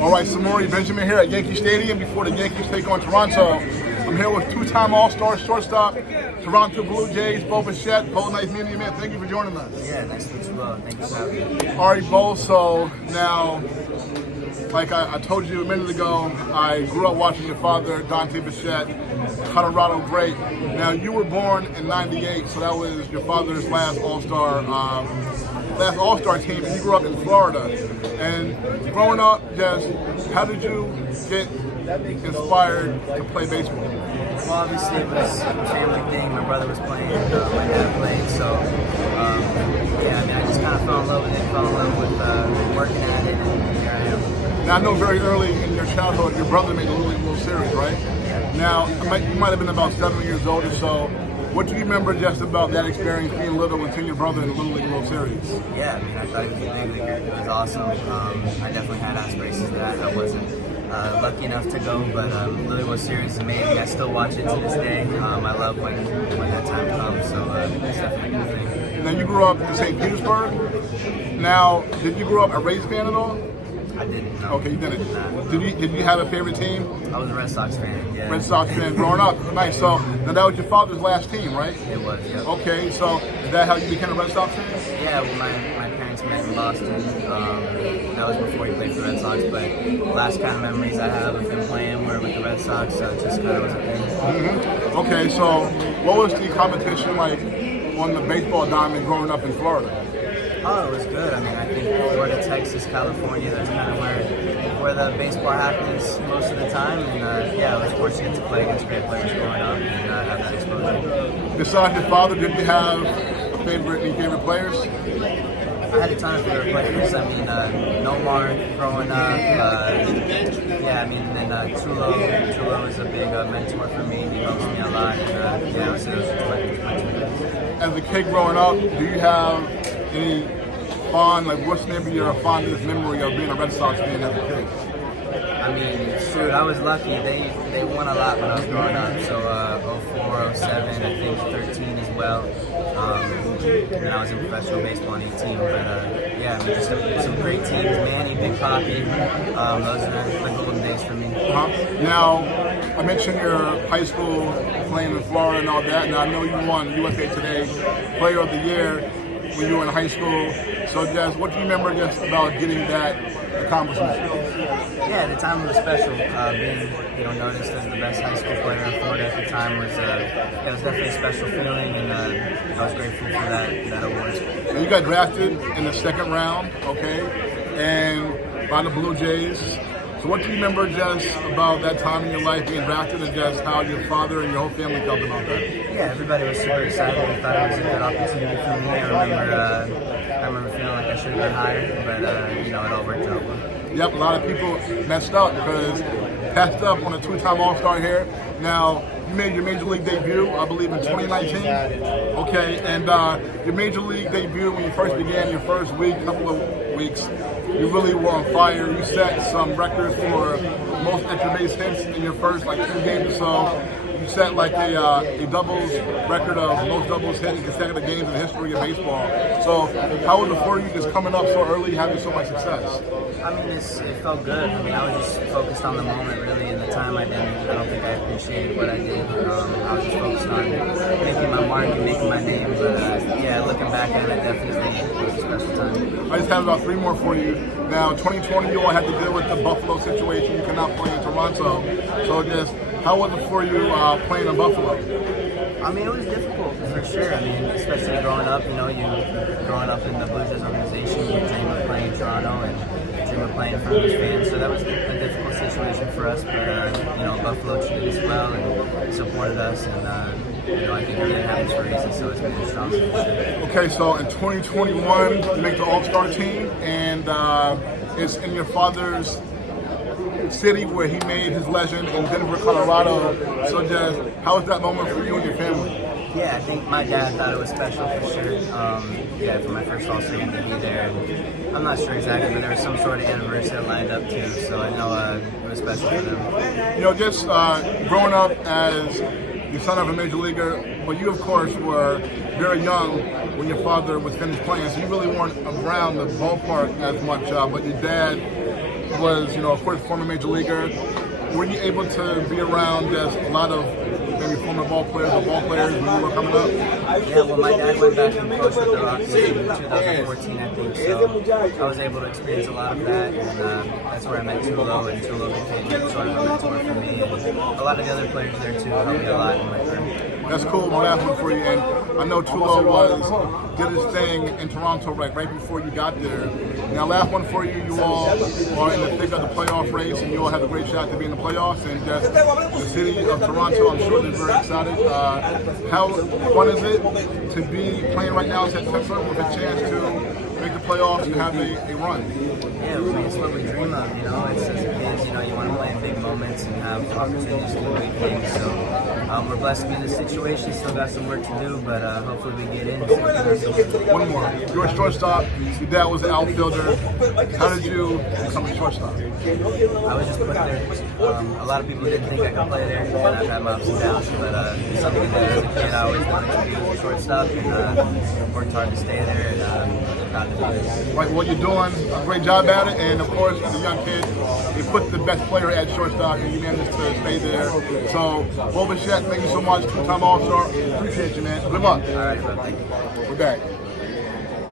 All right, Samori Benjamin here at Yankee Stadium before the Yankees take on Toronto. I'm here with two-time All-Star shortstop, Toronto Blue Jays, Bichette. Bo, nice meeting you, man. Thank you for joining us. Yeah, nice to meet you, Bo. Thank you for having me. All right, Bo, so now, like I told you a minute ago, I grew up watching your father, Dante Bichette, Colorado great. Now, you were born in '98, so that was your father's last All-Star team, and you grew up in Florida. And growing up, just how did you get inspired to play baseball? Well, obviously it was a family thing. My brother was playing, my dad played, so yeah, I mean, I just kind of fell in love with it, fell in love with working at it, and here I am. Now, I know very early in your childhood, your brother made a Little League World Series, right? Yeah. Now, you might have been about 7 years old or so. What do you remember just about that experience, being little and seeing your brother in the Little League World Series? Yeah, I mean, I thought he was a big leaguer. It was awesome. I definitely had aspirations that I wasn't lucky enough to go, but Little League World Series is amazing. I still watch it to this day. I love when that time comes, so it's definitely a good thing. Now, you grew up in St. Petersburg. Now, did you grow up a Rays fan at all? I didn't. No. Okay, you didn't. Nah. Did you have a favorite team? I was a Red Sox fan, yeah. Red Sox fan growing up. Nice. So now that was your father's last team, right? It was, yeah. Okay, so is that how you became a Red Sox fan? Yeah, well, my parents met in Boston. That was before he played for the Red Sox, but last kind of memories I have of him playing were with the Red Sox, so it just kind of was a thing. Mm-hmm. Okay, so what was the competition like on the baseball diamond growing up in Florida? Oh, it was good. I mean, I think Florida, Texas, California, that's kind of where the baseball happens most of the time. And yeah, I was fortunate to play against great players growing up and have that exposure. Besides your father, did you have any favorite players? I had a ton of favorite players. I mean, Nomar growing up. Yeah, I mean, and then Tulo was a big mentor for me. He helps me a lot. And yeah, I would say those are my favorites. As a kid growing up, do you have any what's maybe your fondest memory of being a Red Sox fan as a kid? I mean, shoot, I was lucky. They won a lot when I was growing up. So 04, 07, I think 13 as well. And then I was in professional baseball in 18. But yeah, I mean, just some great teams. Manny, Big Poppy. Those are the golden days for me. Now, I mentioned your high school playing in Florida and all that. Now, I know you won USA Today Player of the Year when you were in high school. So, just what do you remember just about getting that accomplishment? Yeah, at the time it was special. Being noticed as the best high school player in Florida at the time was it was definitely a special feeling, and I was grateful for that award. And you got drafted in the second round, okay, and by the Blue Jays. So what do you remember just about that time in your life being drafted, and just how your father and your whole family felt about that? Yeah, everybody was super excited. I thought it was a good opportunity for me. I remember feeling like I should have been higher, but it all worked out well. Yep, a lot of people messed up because passed up on a two-time All-Star here. Now, you made your Major League debut, I believe, in 2019. Okay, and your Major League debut, when you first began your first couple of weeks, you really were on fire. You set some records for most extra base hits in your first 2 games or so. You set a doubles record of most doubles hit in consecutive games in the history of baseball. So how was it for you just coming up so early, having so much success? I mean, it felt good. I mean, I was just focused on the moment, really, and the time I don't think I appreciated what I did. I was just focused on making my mark and making my name. But yeah, looking back at it, definitely was a special time. I just have about 3 more for you. Now, 2020, you all had to deal with the Buffalo situation. You cannot play in Toronto. So just how was it for you playing in Buffalo? I mean, it was difficult for sure. I mean, especially growing up, growing up in the Blue Jays organization, you dream of playing in Toronto and dream of playing in front of his fans. So that was a difficult situation for us. But Buffalo treated us well and supported us, and I think everything happens for a reason. So it's been a strong situation. Okay, so in 2021, you make the All-Star team, and it's in your father's city where he made his legend in Denver, Colorado. So just how was that moment for you and your family? Yeah, I think my dad thought it was special for sure. Yeah, for my first All-Star game to be there. And I'm not sure exactly, but there was some sort of anniversary lined up too. So I know it was special for them. Just growing up as the son of a major leaguer, but you of course were very young when your father was finished playing, so you really weren't around the ballpark as much. But your dad was, of course, former major leaguer. Were you able to be around as a lot of maybe former ball players or ball players when you were coming up? Yeah, well, my dad went back and coached with the Rockies in 2014, I think, so I was able to experience a lot of that, and that's where I met Tulo, and Tulo became sort of a mentor for me, and a lot of the other players there too helped me a lot in my career. That's cool. My last one for you, and I know Tulo did his thing in Toronto right before you got there. Now, last one for you. You all are in the thick of the playoff race, and you all have a great shot to be in the playoffs. And just the city of Toronto, I'm sure they're very excited. How fun is it to be playing right now in September with a chance to make the playoffs and have a run? Yeah, I mean, it's what we dream of, It's as kids, you want to play in big moments and have opportunities to do great things. So we're blessed to be in this situation. Still got some work to do, but hopefully we get in. One more. You're a shortstop. Your dad was an outfielder. How did you become a shortstop? I was just put there. A lot of people didn't think I could play there, and I've had my ups and downs. But it's something that as a kid I always wanted to be a shortstop, and worked hard to stay there. And proud to do it. Right, well, you're doing a great job at it, and of course, as a young kid, you put the best player at shortstop, and you managed to stay there. So, Bichette, thank you so much. Two-time All-Star. Appreciate you, man. Good luck. All right, bro. Thank you. We're back.